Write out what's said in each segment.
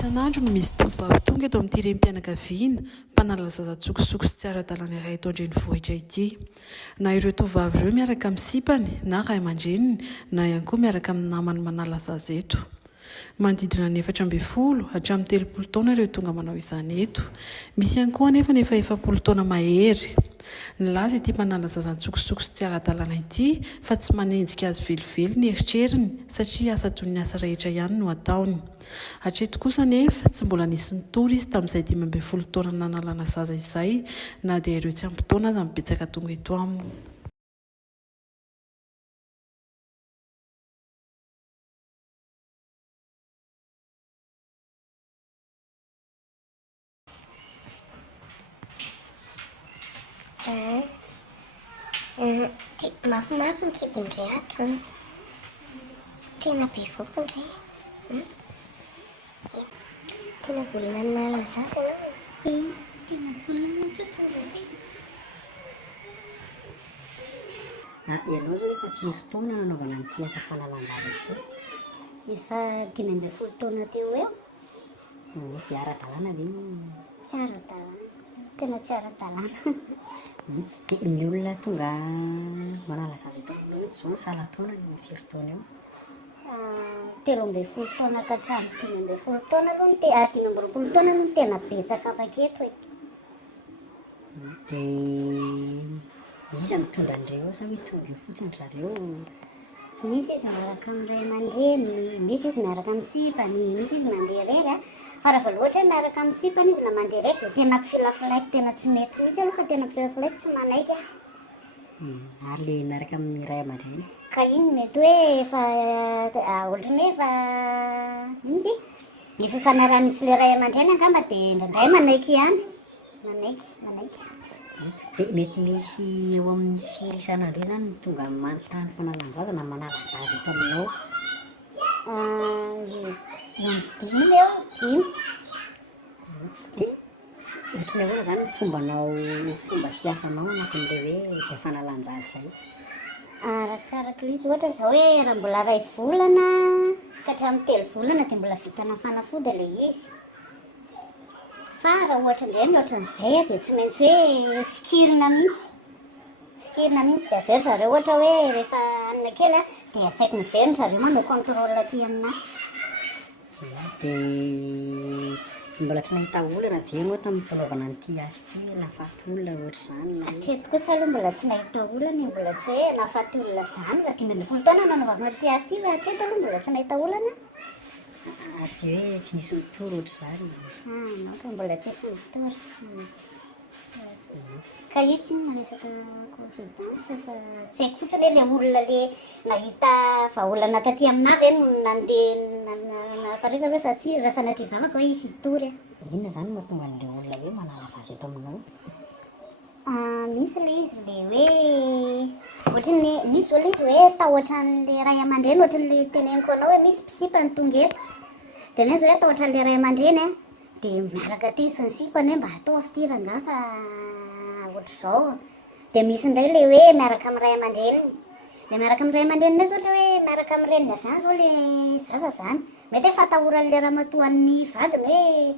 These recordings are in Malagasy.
Isan'andro no misy tovovavy tonga eto amin'ity renim-pianakaviana mpanala zaza-tsokosoko sy tsy ara-dalàna iray eto an-drenivohitra ity. Na ireo tovovavy ireo miaraka misipany na ray aman-dreniny na ihany koa miaraka amin'ny namany manala zaza eto. Manodidina ny 14 hatramin'ny 30 taona ireo tonga manao izany eto. Misy ihany koa anefa ny efa 40 taona mahery. Nilaza ity mpanala zaza-tsokosoko sy tsy ara-dalàna ity fa tsy manenjika azy velively ny eritreriny satria asa toy ny asa rehetra ihany no ataony. Hatreto kosa anefa tsy mbola nisy nitory izy tamin'izay 15 taona nanalana zaza izay na dia ireo tsy ampy taona aza mibetsaka tonga eto aminy. Mapimapy ny kibondray ato. Tena be vokondray. Tena bolina nalala zaza ianao. Tena bolina totozy. Ianao zao efa 5 taona nanaovana an'ity asa fanalan-jaza ity. Efa 15 taona teo eo. Dia ara-dalàna ve? Tsy ara-dalàna. Tena tsy ara-dalàna. Ny olona tonga manala zaza eto aminao zao sahala taona ny firy taona eo? 13 taona ka hatramin'ny 15 taona aloha 15 taona aloha tena betsaka paketo e. Dia iza mitondra an'ireo sa hoe tonga eo fotsiny zareo? Misy izy miaraka amin'ny ray aman-dreniny, misy izy miaraka amin'ny sipany, misy izy mandeha irery fa raha vao ohatra hoe miaraka amin'ny sipany izy na mandeha irery dia tena mpifilafilaiko, tena tsy mety mihitsy aloha fa tena mpifilafilaiko tsy manaiky a. Ary le miaraka amin'ny ray aman-dreny? Ka iny mety hoe efa ohatrany hoe efa efa ifanarahany misy le ray aman-dreny angamba dia indraindray manaiky ihany. Manaiky. Dia mety misy eo amin'ny firy isan'andro eo zany ny tonga manontany fanalan-jaza na manala zaza eto aminao? Dimy eo, 5. Dia ohatrany ahoana zany ny fomba fiasanao anatin'ilay hoe izay fanalan-jaza izay? Arakaraka ilay izy, ohatra zao hoe raha mbola 2 volana ka hatramin'ny 3 volana dia mbola vitana fanafody ilay izy. Fa raha ohatra indray mihoatran'izay dia tsy maintsy hoe sikirina mihitsy dia aveo zareo ohatra hoe rehefa anona kely dia asaiko miverina zareo manao contrôle aty aminahy. Dia mbola tsy nahita olana ve ianao tamin'ny fanaovana an'ity asa ity hoe nahafaty olona ohatr'izany? Hatreto kosa aloha mbola tsy nahita olana, mbola tsy hoe nahafaty olona izany. Raha 15 taona nanaovana an'ity asa ity fa hatreto aloha mbola tsy nahita olana. Ary sy hoe tsy nisy nitory ohatr'izany? Ka mbola tsisy nitory. Ka io tsy naresaka confidence fa tsy haiko fotsiny hoe ilay olona le nahita vahaolana taty aminahy ve no nandeha napareka hoe sa tsy raha sanatria vavaka hoe hisy nitory a. Inona zany mahatonga an'ilay olona hoe manala zaza eto aminao? Misy le izy le hoe ohatrany misy zao le izy hoe tahotra an'le ray aman-dreny ohatran'le teneniko anao hoe misy mpisipany tonga eto dia ny zao hoe tahotra an'le ray aman-dreny a dia miaraka ty sy ny sipany hoe mba ataovy ity rangaha fa ohatr'izao. Dia misy indray le hoe miaraka amin'ny ray aman-dreniny. Le miaraka amin'ny ray aman-dreniny zao ohatra hoe miaraka amin'ny reniny avy any zao le zaza zany mety hoe fatahoran'le ramatoan'ny vadiny hoe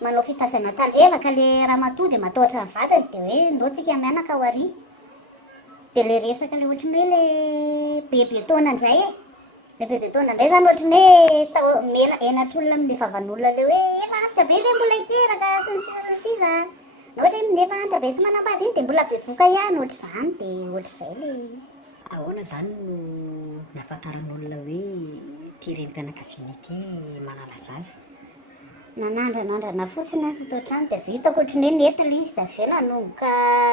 manao fitazana tandrevaka le ramatoa dia matahotra ny vadiny dia hoe ndao tsika mianaka ao ary. Dia le resaka le ohatrany hoe le bebe taona indray le bebe taona indray zany ohatrany hoe enatr'olona amin'le vavan'olona le hoe efa antitra be ve mbola hiteraka sy ny sisa na ohatra hoe efa antitra be tsy manambady iny dia mbola be voka ihany ohatr'izany dia ohatr'izay le izy. Ahoana zany no nahafantaran'olona hoe ity renim-pianakaviana ity manala zaza? Nanandrana fotsiny aho tao an-trano dia vitako ohatrany hoe nety le izy dia aveo nanomboka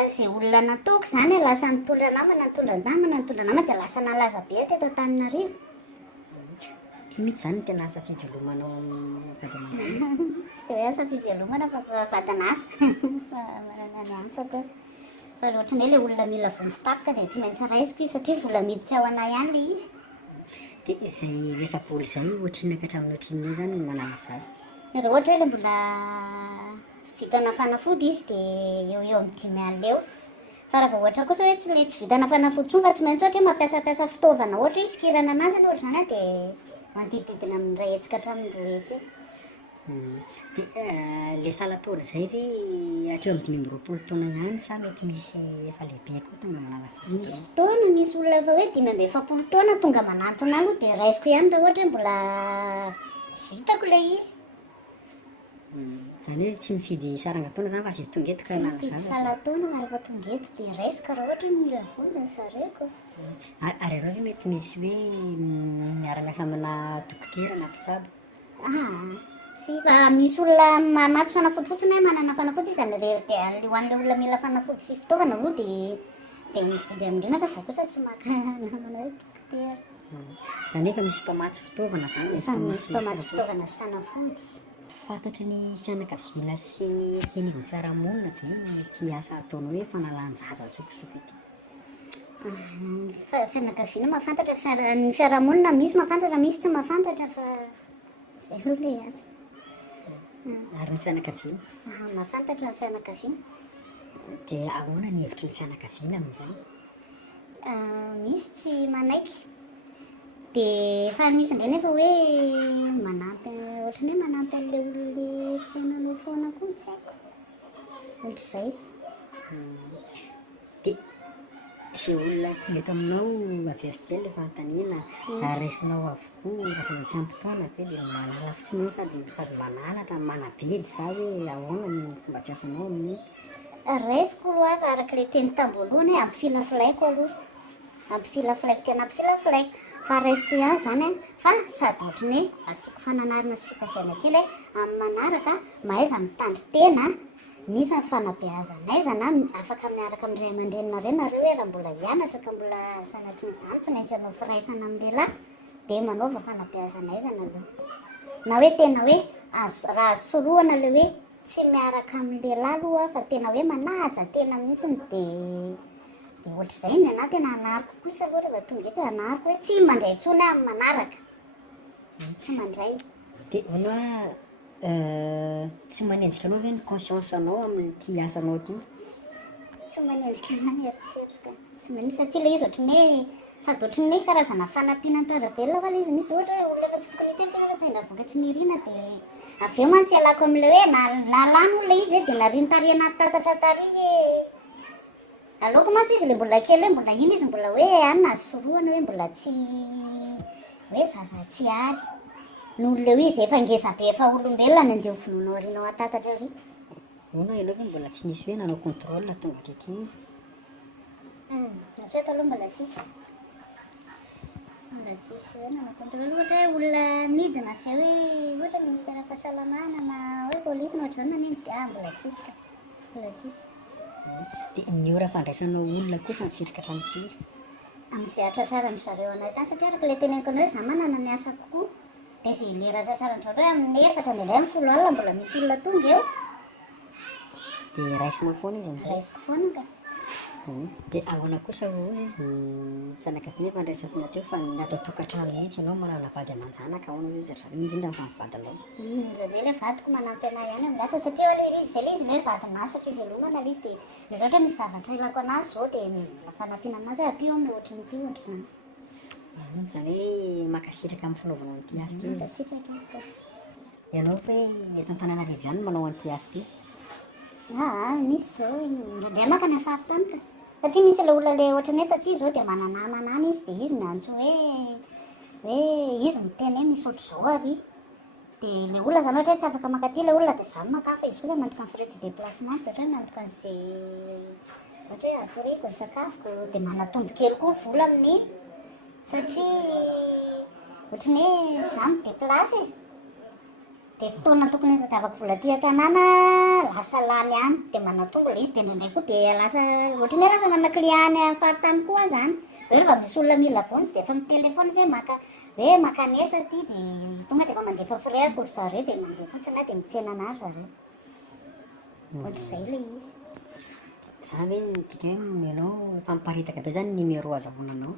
izay olona nataoko izany lasa nitondra namana dia lasa nalaza be teto Antananarivo. Ity mihitsy zany ny tena asa fivelomanao amin'ny vadinao? Tsy dia hoe asa fivelomana fa vadin'asa manana ny asako fa ohatrany hoe le olona mila vonjy-tapika dia tsy maintsy raisiko izy satria vola miditra ao anahy ihany le izy. Dia izay resa-boly izay ohatrinona ka hatramin'ny ohatrin'ny eo zany no manala zaza? Raha ohatra hoe le mbola vitana fanafody izy dia eo amin'ny 5 alina eo. Fa raha vao ohatra kosa hoe tsy vitana fanafody intsony fa tsy maintsy ohatra hoe mampiasapasa fitaovana ohatra hoe sikirana anazy ohatra izany dia manodididina amin'ny 2 hetsika hatramin'ny 2 hetsy eo. Dia le sahala taona zay ve hatreo amin'ny 5 taona ihany sa mety misy efa lehibe koa tonga manala sasy misy fotoana misy olona efa hoe 5 taona tonga manantona aloha dia raisiko ihany raha ohatra hoe mbola vitako ilay izy. Zany hoe tsy mifidy saranga-taona zany fa zay tonga eto ka Tsy nala mifidy zavatra. salan-taona na rehefa tonga eto dia raisiko raha ohatra hoe mila vonjy ny zareko. Ary ianao ve mety misy hoe miara-miasa amina dokotera na mpitsabo? Tsy fa misy olona maty fanafody fotsiny hoe manana fanafody izy dia ho an'ilay olona mila fanafody sy fitaovana aloha dia mividy amindrena fa zaho kosa tsy maka namana hoe dokotera. Zany efa misy mpamatsy fitaovana zany. Efa misy mpamatsy fitaovana sy fanafody. Fantatry ny fianakaviana sy ny etian'ivon'ny fiarahamonina ve ty asa ataonao hoe fanalan-jaza tsokosoko ity? Fianakaviana mahafantatra ny fiarahamonina misy mahafantatra misy tsy mahafantatra fa zay aloha ilay asa. Ary ny fianakaviana? Mahafantatra ny fianakaviana. Dia ahoana ny hevitry ny fianakaviana amin'izay? Misy tsy manaiky dia fa misy indray nefa hoe manampy ohatran'ny hoe manampy an'ilay olona tsy hananao foana koa tsy haiko ohatr'izay. Dia izay olona tonga eto aminao averikely rehefa anontaniana raisinao avokoa raha sady tsy ampy taona ve dia manala fotsiny sady mananatra manabedy sa hoe ahoana ny fomba fiasanao amin'iny? Raisiko aloha fa araka ilay teny tamboalohany hoe ampifilafilaiko aloha ampifilafilaiko tena ampifilafilaiko fa raisiko ihany zany fa sady ohatrany hoe asiako fananarana sy fitasaina kely hoe amin'ny manaraka mahaiza mitandry tena misy ny fanabeazanaizana afaka miaraka amin'ny ray aman-drenina ireny nareo hoe raha mbola hianatra ka mbola sanatry ny zany tsy maintsy anao firaisana amin'ny lehilahy dia manaova fanabeazanaizana aloha na hoe tena hoe raha azo sorohana ilay hoe tsy miaraka amin'ny lehilahy aloha fa tena hoe manaja tena mihitsiny dia ohatr'izay ny anahy tena anariko kosa aloha rehefa tonga eto hoe anariko hoe tsy mandray intsony amin'ny manaraka tsy mandray. Dia hono tsy manenjika anao ve ny conscience anao amin'ity asanao ity? Tsy manenjika anahy eritreritra tsy manenjika satria ilay izy ohatrany hoe sady ohatrany hoe karazana fanampianam-piarabelona fa ilay izy misy ohatra hoe olona efa tsy tokony hiterika efa tsy indra voka tsy nirina dia avy eo mantsy ialako amin'ilay hoe nalano ilay izy dia nariny tarihana tatatra tary aleoko mantsy izy ilay mbola kely hoe mbola iny izy mbola hoe anina azo sorohana hoe mbola tsy hoe zaza tsy ary noho leo izy efa ngezabe efa olombelona ny andeha vonoanao arinao atatatra ary. Hono ianao ve mbola tsy nisy hoe nanao contrôle tonga tety? Hatreto aloha mbola tsisy hoe nanao contrôle ohatra hoe olona midina fe hoe ohatra ministère fahasalamana na hoe polisy na ohatr'izany nanenjika mbola tsisy. Dia ny ora fandraisanao olona kosa mifiry ka hatrany firy? Amin'izay atratrarany zareo anay tany satria araka ilay teneniko anao hoe izaho manana ny asa kokoa dia izay lera atratrarany zareo hoe amin'ny 4 ndraindray amin'ny 10 alina mbola misy olona tonga eo Dia raisinao foana izy amin'izay? raisiko foana ka. Dia ahoana kosa ozy izy ny fianakaviana fandraisana teo fa natao tokantrano mihitsy ianao manana vady aman-janaka ahoana ozy izy indrindra fa mivadinao? Zany ilay vadiko manampy anahy ihany amin'ny asa satria ilay izy ilay izy hoe vadin'asa fivelomana ilay izy dia ny ohatra misy zavatra ilako anazy zao dia fanampiana anazy apio amin'ny ohatran'ity ohatr'izany. Zany hoe makasitraka amin'ny fanaovanao an'ity asa ity izy. Makasitraka izy ka. Ianao ve eto Antananarivo ihany manao an'ity asa ity? Misy zao indraindray makany amin'ny faritany ka satria misy ilay olona ilay ohatrany hoe taty zao dia mananamana any izy dia izy miantso hoe izy miteny hoe misy ohatr'izao ary dia ilay olona zany ohatra hoe tsy afaka makaty ilay olona dia izany makafa izy kosa mantoka ny frais de déplacement dia ohatra hoe mantoka an'izay ohatra hoe atoriko ny sakafoko dia manatombo kely koa vola amin'ny satria ohatrany hoe izaho midéplace dia fotoana tokony tadiavako vola aty an-tanàna lasa lany ihany dia manatombo ilay izy dia indraindray koa dia lasa ohatrany hoe lasa manana client any amin'ny faritany koa zany hoe rehefa misy olona mila vonjy dia efa mitelefona izay hoe maka nesa aty dia tonga dia efa mandefa frais akory zareo dia mandeha fotsiny ahy dia mitsena anazy zareo ohatr'izay ilay izy. Zany hoe dika hoe ianao efa miparitaka be zany numéro azahoananao?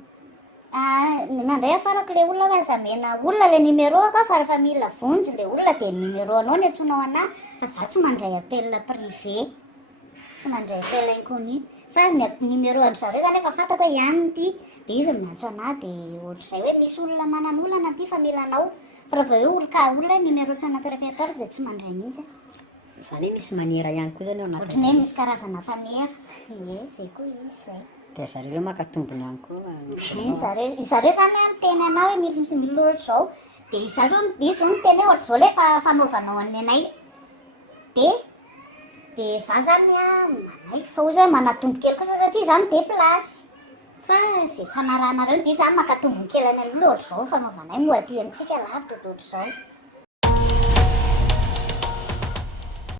Nandray afarako ilay olona hoe azamena olona ilay numéro ka fa rehefa mila vonjy ilay olona dia numéro anao ny antsonao anahy fa zaho tsy mandray appel privé tsy mandray appel inconnu fa ny numéro an'zareo zany efa fantako hoe ihany ity dia izy miantso anahy dia ohatr'izay hoe misy olona manana olana aty fa mila anao fa raha vao hoe olona numéro tsy anaty répéteur dia tsy mandray mihitsy. Zany hoe misy manera ihany koa zany ao anaty. Ohatrany hoe misy karazana mpanera. Zay koa izy zay. dia zareo ireo makatombony ihany koa. Zareo zany miteny anao hoe misy milona ohatr' zao dia izaho zao izy zao miteny hoe ohatr' zao le fanaovanao any anay dia za zany manaiky fa ozy hoe manatombo kely kosa satria za mideplasy fa zay fanarahana reo dia za makatombony kely any aloha ohatr' zao fanaovanay moa aty amintsika lavitra ohatr' zao.